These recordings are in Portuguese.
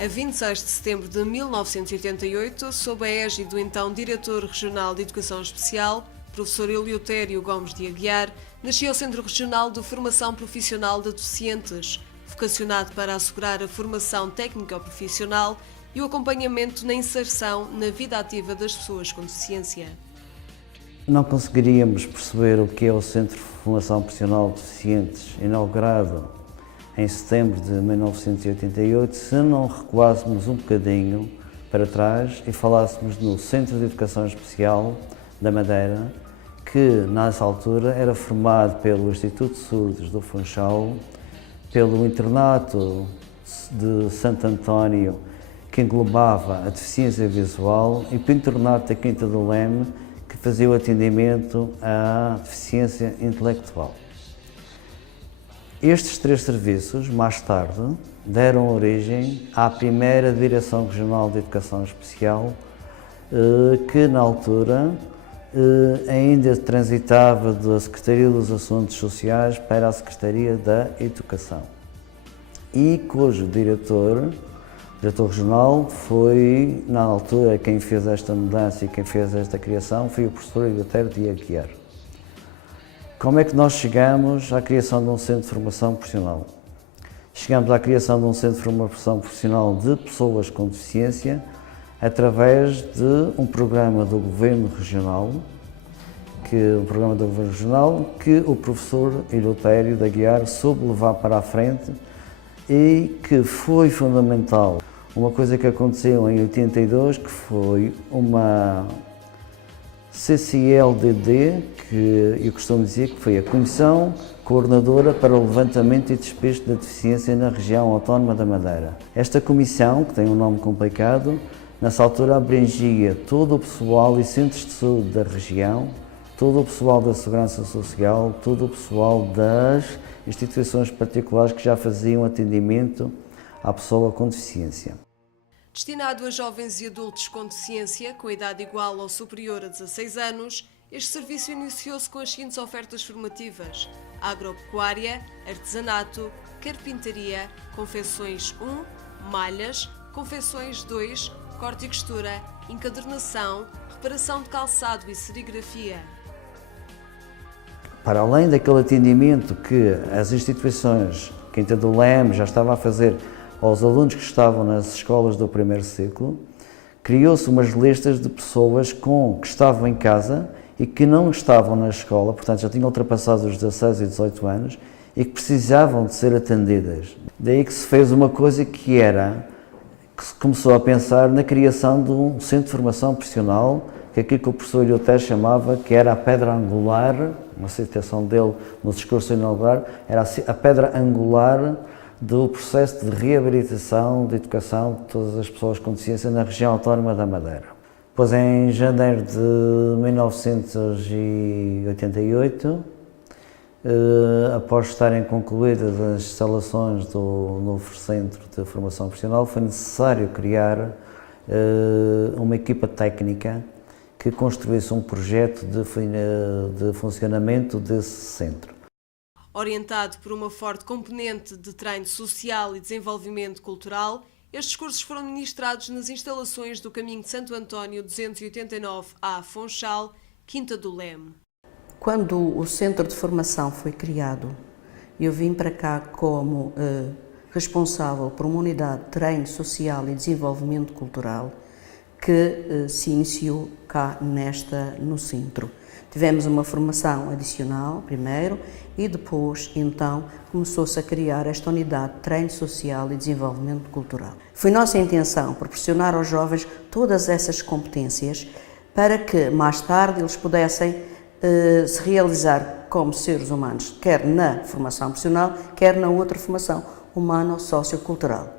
A 26 de setembro de 1988, sob a égide do então Diretor Regional de Educação Especial, professor Eleutério Gomes de Aguiar, nasceu o Centro Regional de Formação Profissional de Deficientes, vocacionado para assegurar a formação técnico-profissional e o acompanhamento na inserção na vida ativa das pessoas com deficiência. Não conseguiríamos perceber o que é o Centro de Formação Profissional de Deficientes, inaugurado em setembro de 1988, se não recuássemos um bocadinho para trás e falássemos no Centro de Educação Especial da Madeira, que nessa altura era formado pelo Instituto de Surdos do Funchal, pelo Internato de Santo António, que englobava a deficiência visual, e pelo Internato da Quinta do Leme, que fazia o atendimento à deficiência intelectual. Estes três serviços, mais tarde, deram origem à primeira Direção Regional de Educação Especial, que na altura ainda transitava da Secretaria dos Assuntos Sociais para a Secretaria da Educação, e cujo diretor regional foi, na altura, quem fez esta mudança e quem fez esta criação foi o professor Eleutério de Aguiar. Como é que nós chegamos à criação de um centro de formação profissional? Chegamos à criação de um centro de formação profissional de pessoas com deficiência através de um programa do Governo Regional, que o professor Eleutério de Aguiar soube levar para a frente e que foi fundamental. Uma coisa que aconteceu em 82, que foi uma CCLDD, que eu costumo dizer que foi a Comissão Coordenadora para o Levantamento e Despejo da Deficiência na Região Autónoma da Madeira. Esta comissão, que tem um nome complicado, nessa altura abrangia todo o pessoal e centros de saúde da região, todo o pessoal da Segurança Social, todo o pessoal das instituições particulares que já faziam atendimento à pessoa com deficiência. Destinado a jovens e adultos com deficiência, com idade igual ou superior a 16 anos, este serviço iniciou-se com as seguintes ofertas formativas: agropecuária, artesanato, carpintaria, confecções 1, malhas, confecções 2, corte e costura, encadernação, reparação de calçado e serigrafia. Para além daquele atendimento que as instituições Quinta do Leme já estavam a fazer aos alunos que estavam nas escolas do primeiro ciclo, criou-se umas listas de pessoas que estavam em casa e que não estavam na escola, portanto já tinham ultrapassado os 16 e 18 anos e que precisavam de ser atendidas. Daí que se fez uma coisa que se começou a pensar na criação de um centro de formação profissional, que aquilo que o professor Eleutério chamava que era a pedra angular, uma citação dele no discurso inaugural, era a pedra angular do processo de reabilitação, de educação de todas as pessoas com deficiência na região autónoma da Madeira. Depois, em janeiro de 1988, após estarem concluídas as instalações do novo Centro de Formação Profissional, foi necessário criar uma equipa técnica que construísse um projeto de funcionamento desse centro. Orientado por uma forte componente de treino social e desenvolvimento cultural, estes cursos foram ministrados nas instalações do Caminho de Santo António 289A Funchal, Quinta do Leme. Quando o Centro de Formação foi criado, eu vim para cá como responsável por uma unidade de treino social e desenvolvimento cultural que se iniciou cá no centro. Tivemos uma formação adicional primeiro e depois, então, começou-se a criar esta unidade de treino social e desenvolvimento cultural. Foi nossa intenção proporcionar aos jovens todas essas competências para que, mais tarde, eles pudessem se realizar como seres humanos, quer na formação profissional, quer na outra formação humano-sociocultural.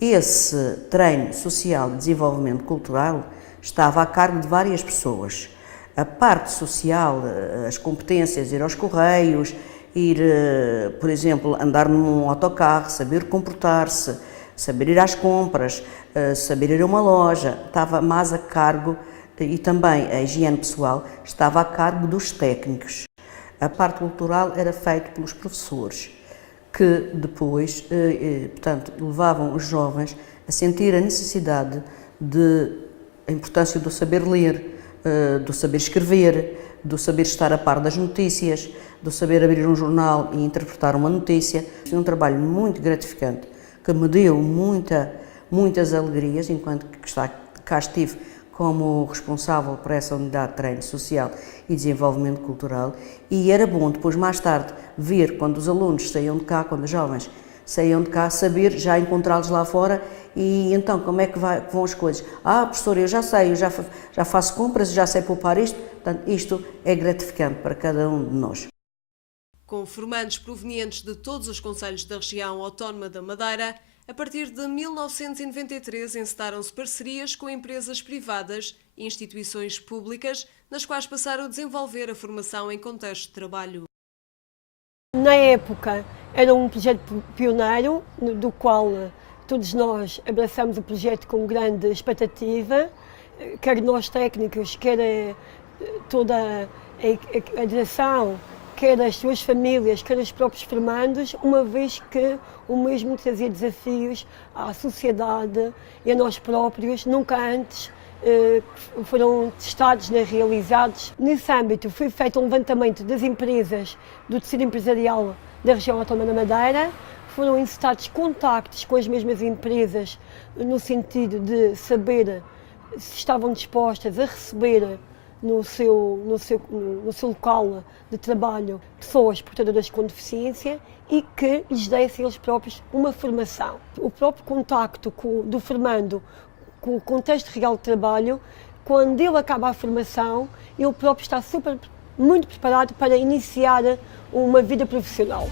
Esse treino social e desenvolvimento cultural estava a cargo de várias pessoas. A parte social, as competências, ir aos correios, por exemplo, andar num autocarro, saber comportar-se, saber ir às compras, saber ir a uma loja, estava mais a cargo, e também a higiene pessoal estava a cargo dos técnicos. A parte cultural era feita pelos professores, que depois, portanto, levavam os jovens a sentir a necessidade a importância do saber ler, do saber escrever, do saber estar a par das notícias, do saber abrir um jornal e interpretar uma notícia. É um trabalho muito gratificante, que me deu muitas alegrias, enquanto que cá estive como responsável por essa unidade de treino social e desenvolvimento cultural, e era bom depois, mais tarde, ver quando os alunos saíam de cá, quando os jovens saíam de cá, saber já encontrá-los lá fora e então como é que vão as coisas. Professor, eu já sei, eu já faço compras, já sei poupar isto. Portanto, isto é gratificante para cada um de nós. Com formandos provenientes de todos os concelhos da região autónoma da Madeira, a partir de 1993 encetaram-se parcerias com empresas privadas e instituições públicas, nas quais passaram a desenvolver a formação em contexto de trabalho. Na época era um projeto pioneiro, do qual todos nós abraçamos o projeto com grande expectativa, quer nós técnicos, quer toda a direção, quer as suas famílias, quer os próprios formandos, uma vez que o mesmo trazia desafios à sociedade e a nós próprios, nunca antes foram testados nem realizados. Nesse âmbito foi feito um levantamento das empresas do tecido empresarial da região autónoma da Madeira, foram encetados contactos com as mesmas empresas no sentido de saber se estavam dispostas a receber no seu local de trabalho pessoas portadoras com deficiência e que lhes dessem eles próprios uma formação. O próprio contacto do formando com o contexto real de trabalho, quando ele acaba a formação, ele próprio está muito preparado para iniciar uma vida profissional.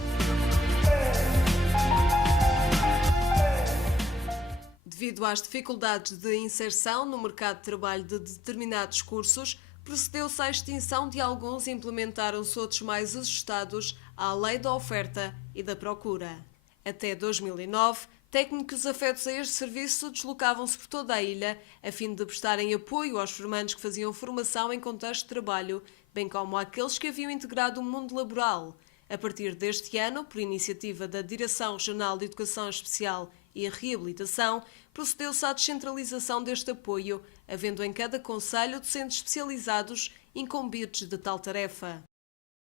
Devido às dificuldades de inserção no mercado de trabalho de determinados cursos, procedeu-se à extinção de alguns e implementaram-se outros mais ajustados à lei da oferta e da procura. Até 2009, técnicos afetos a este serviço deslocavam-se por toda a ilha a fim de prestarem apoio aos formandos que faziam formação em contexto de trabalho, bem como àqueles que haviam integrado o mundo laboral. A partir deste ano, por iniciativa da Direção Regional de Educação Especial e Reabilitação, procedeu-se à descentralização deste apoio, havendo em cada concelho docentes especializados incumbidos de tal tarefa.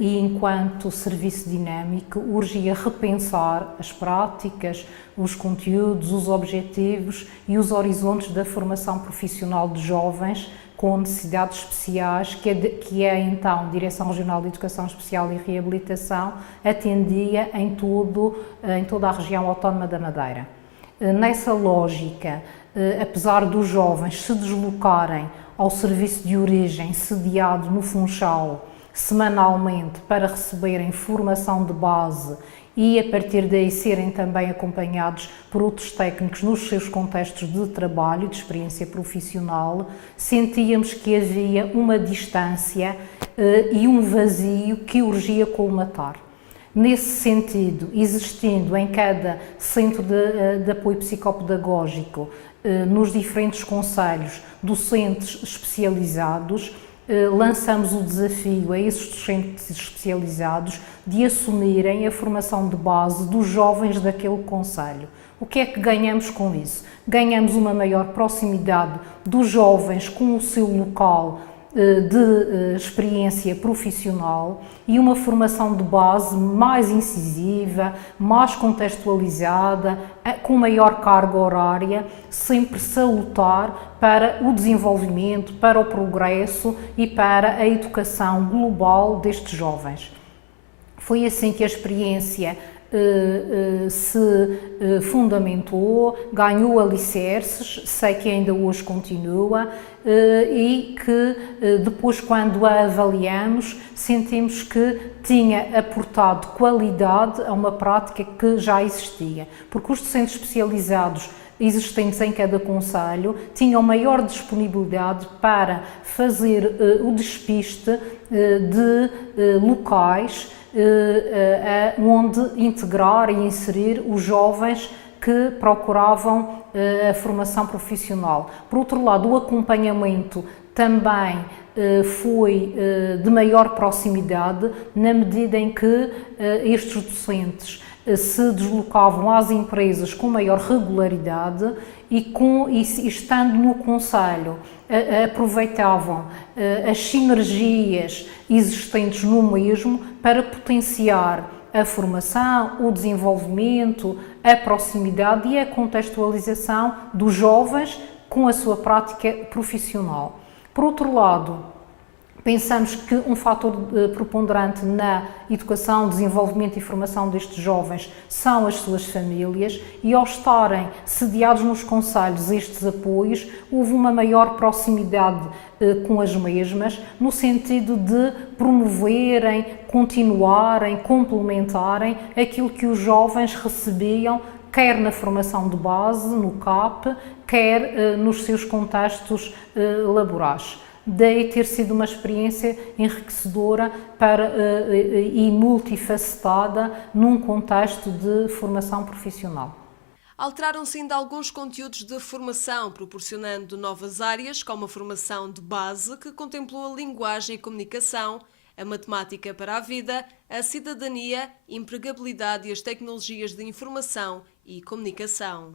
E enquanto serviço dinâmico, urgia repensar as práticas, os conteúdos, os objetivos e os horizontes da formação profissional de jovens com necessidades especiais, que a então Direção Regional de Educação Especial e Reabilitação atendia em toda a região autónoma da Madeira. Nessa lógica, apesar dos jovens se deslocarem ao serviço de origem sediado no Funchal semanalmente para receberem formação de base e a partir daí serem também acompanhados por outros técnicos nos seus contextos de trabalho, de experiência profissional, sentíamos que havia uma distância e um vazio que urgia colmatar. Nesse sentido, existindo em cada centro de apoio psicopedagógico, nos diferentes concelhos, docentes especializados, lançamos o desafio a esses docentes especializados de assumirem a formação de base dos jovens daquele concelho. O que é que ganhamos com isso? Ganhamos uma maior proximidade dos jovens com o seu local de experiência profissional e uma formação de base mais incisiva, mais contextualizada, com maior carga horária, sempre salutar para o desenvolvimento, para o progresso e para a educação global destes jovens. Foi assim que a experiência se fundamentou, ganhou alicerces, sei que ainda hoje continua e que depois, quando a avaliamos, sentimos que tinha aportado qualidade a uma prática que já existia, porque os docentes especializados existentes em cada concelho tinham maior disponibilidade para fazer o despiste de locais onde integrar e inserir os jovens que procuravam a formação profissional. Por outro lado, o acompanhamento também foi de maior proximidade, na medida em que estes docentes se deslocavam às empresas com maior regularidade e estando no concelho aproveitavam as sinergias existentes no mesmo para potenciar a formação, o desenvolvimento, a proximidade e a contextualização dos jovens com a sua prática profissional. Por outro lado, pensamos que um fator preponderante na educação, desenvolvimento e formação destes jovens são as suas famílias e, ao estarem sediados nos concelhos estes apoios, houve uma maior proximidade com as mesmas, no sentido de promoverem, continuarem, complementarem aquilo que os jovens recebiam, quer na formação de base, no CAP, quer nos seus contextos laborais. Daí ter sido uma experiência enriquecedora e multifacetada num contexto de formação profissional. Alteraram-se ainda alguns conteúdos de formação, proporcionando novas áreas, como a formação de base, que contemplou a linguagem e comunicação, a matemática para a vida, a cidadania, empregabilidade e as tecnologias de informação e comunicação.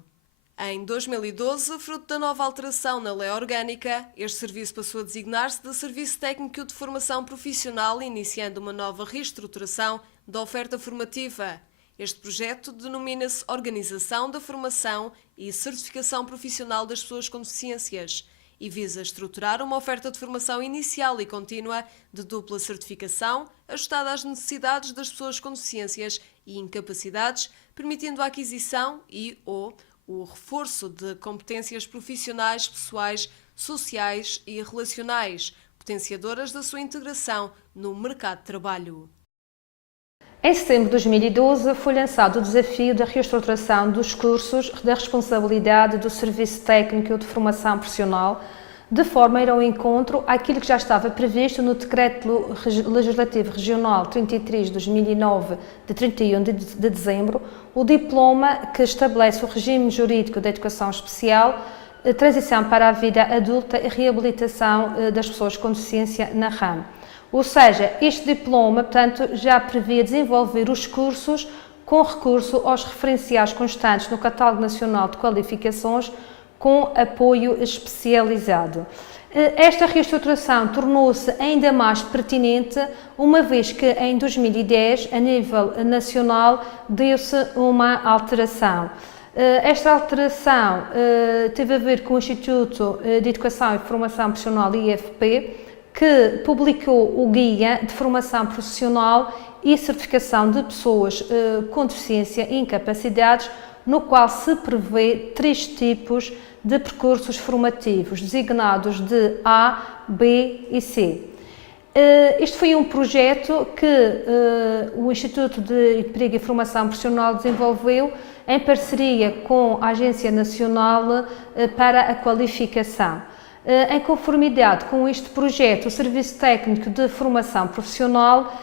Em 2012, fruto da nova alteração na Lei Orgânica, este serviço passou a designar-se de Serviço Técnico de Formação Profissional, iniciando uma nova reestruturação da oferta formativa. Este projeto denomina-se Organização da Formação e Certificação Profissional das Pessoas com Deficiências e visa estruturar uma oferta de formação inicial e contínua de dupla certificação, ajustada às necessidades das pessoas com deficiências e incapacidades, permitindo a aquisição ou o reforço de competências profissionais, pessoais, sociais e relacionais, potenciadoras da sua integração no mercado de trabalho. Em setembro de 2012 foi lançado o desafio da reestruturação dos cursos da responsabilidade do Serviço Técnico de Formação Profissional, de forma a ir ao encontro àquilo que já estava previsto no Decreto Legislativo Regional 33 de 2009, de 31 de dezembro, o diploma que estabelece o regime jurídico da educação especial, transição para a vida adulta e reabilitação das pessoas com deficiência na RAM. Ou seja, este diploma, portanto, já previa desenvolver os cursos com recurso aos referenciais constantes no Catálogo Nacional de Qualificações, com apoio especializado. Esta reestruturação tornou-se ainda mais pertinente, uma vez que em 2010, a nível nacional, deu-se uma alteração. Esta alteração teve a ver com o Instituto de Educação e Formação Profissional, IFP, que publicou o Guia de Formação Profissional e Certificação de Pessoas com Deficiência e Incapacidades, no qual se prevê 3 tipos de percursos formativos, designados de A, B e C. Este foi um projeto que o Instituto de Emprego e Formação Profissional desenvolveu em parceria com a Agência Nacional para a Qualificação. Em conformidade com este projeto, o Serviço Técnico de Formação Profissional,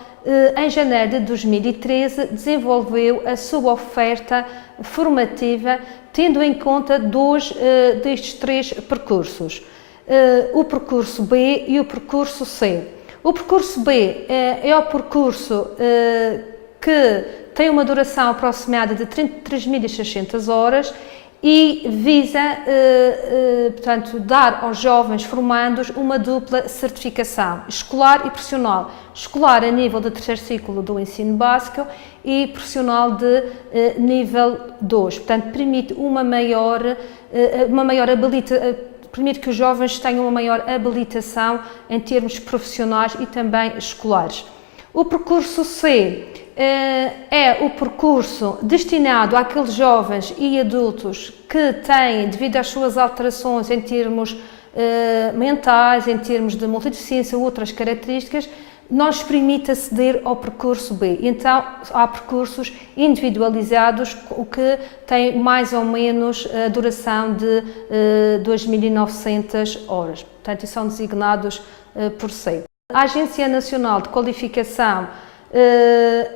em janeiro de 2013, desenvolveu a sua oferta formativa, tendo em conta 2 destes 3 percursos, o percurso B e o percurso C. O percurso B é o percurso que tem uma duração aproximada de 33.600 horas e visa, portanto, dar aos jovens formandos uma dupla certificação, escolar e profissional. Escolar a nível de 3º ciclo do ensino básico e profissional de nível 2. Portanto, permite permite que os jovens tenham uma maior habilitação em termos profissionais e também escolares. O percurso C é o percurso destinado àqueles jovens e adultos que têm, devido às suas alterações em termos mentais, em termos de multideficiência ou outras características, não lhes permite aceder ao percurso B. Então, há percursos individualizados, o que tem mais ou menos a duração de 2.900 horas. Portanto, são designados por C. A Agência Nacional de Qualificação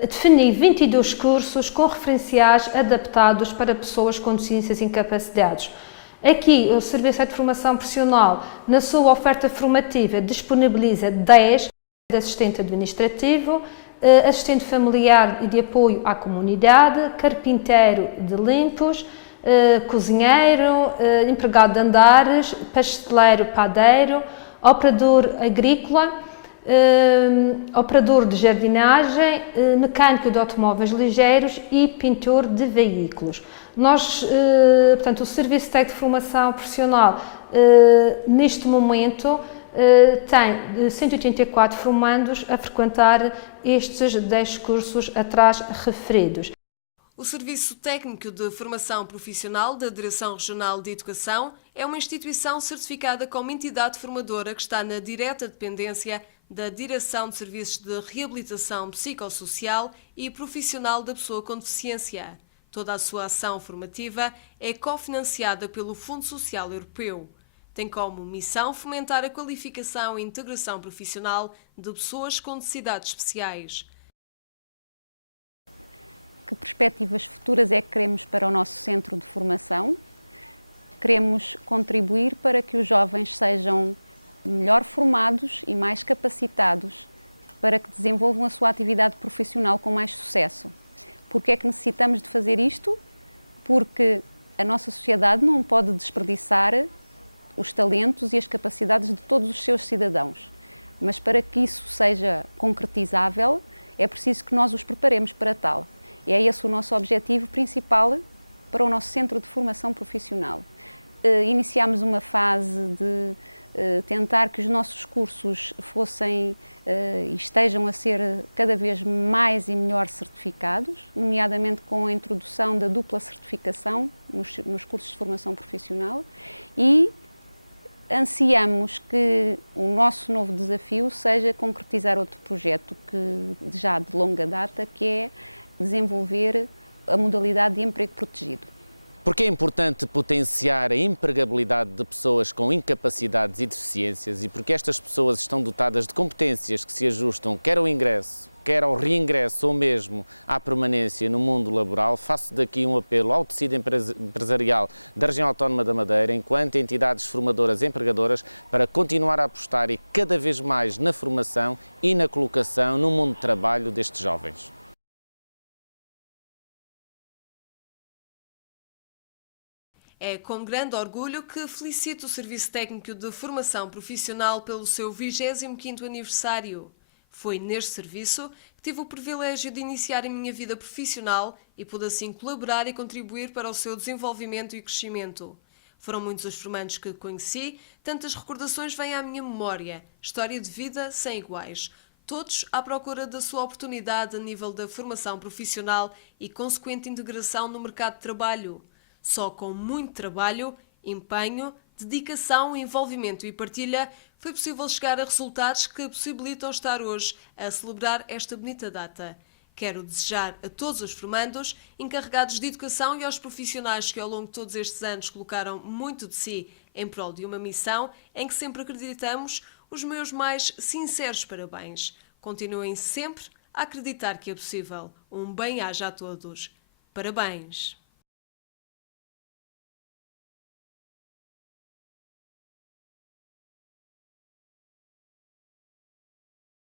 definiu 22 cursos com referenciais adaptados para pessoas com deficiências e incapacidades. Aqui, o Serviço de Formação Profissional, na sua oferta formativa, disponibiliza 10 de assistente administrativo, assistente familiar e de apoio à comunidade, carpinteiro de limpos, cozinheiro, empregado de andares, pasteleiro, padeiro, operador agrícola, operador de jardinagem, mecânico de automóveis ligeiros e pintor de veículos. Nós, portanto, o Serviço Técnico de Formação Profissional, neste momento, tem 184 formandos a frequentar estes 10 cursos atrás referidos. O Serviço Técnico de Formação Profissional da Direção Regional de Educação é uma instituição certificada como entidade formadora que está na direta dependência da Direção de Serviços de Reabilitação Psicossocial e Profissional da Pessoa com Deficiência. Toda a sua ação formativa é cofinanciada pelo Fundo Social Europeu. Tem como missão fomentar a qualificação e integração profissional de pessoas com necessidades especiais. Que perspectivas futuras é que queremos para o nosso centro de formação? Queremos contribuir para que os jovens sejam melhor formados e mais capacitados para que desenvolvam a sua atividade profissional com mais sucesso. Porque é que necessitamos de fazer isto? Porque a nossa sociedade não pode desperdiçar os talentos e as capacidades de todos os seus cidadãos. Mas para que isso seja concretizável, é preciso que nós os preparemos para tal. E é esse o nosso objetivo principal para o nosso centro de formação profissional. Iniciámos uma fase de tentar que os nossos cursos fossem e estejam a ser cada vez mais e melhor certificados, nomeadamente com a introdução da dupla certificação nos cursos de formação profissional, e ansiamos que o nosso novo desafio seja concretizar outro projeto que já de longa data, que é desenvolver a modalidade de emprego protegido. Porque é importante potenciar a empregabilidade de pessoas com incapacidades e deficiências e porque estas pessoas estão dotadas de competências que se ajustam quer ao ingresso, quer ao reingresso ou mesmo à permanência no mundo laboral, faço daqui um apelo ao tecido empresarial da Região Autónoma da Madeira, enquanto entidades formadoras e empregadoras, para continuar a apostar e cada vez mais na formação e na colocação no mundo de trabalho destes jovens. É com grande orgulho que felicito o Serviço Técnico de Formação Profissional pelo seu 25º aniversário. Foi neste serviço que tive o privilégio de iniciar a minha vida profissional e pude assim colaborar e contribuir para o seu desenvolvimento e crescimento. Foram muitos os formandos que conheci, tantas recordações vêm à minha memória, história de vida sem iguais. Todos à procura da sua oportunidade a nível da formação profissional e consequente integração no mercado de trabalho. Só com muito trabalho, empenho, dedicação, envolvimento e partilha foi possível chegar a resultados que possibilitam estar hoje a celebrar esta bonita data. Quero desejar a todos os formandos, encarregados de educação e aos profissionais que ao longo de todos estes anos colocaram muito de si em prol de uma missão em que sempre acreditamos, os meus mais sinceros parabéns. Continuem sempre a acreditar que é possível. Um bem-aja a todos. Parabéns!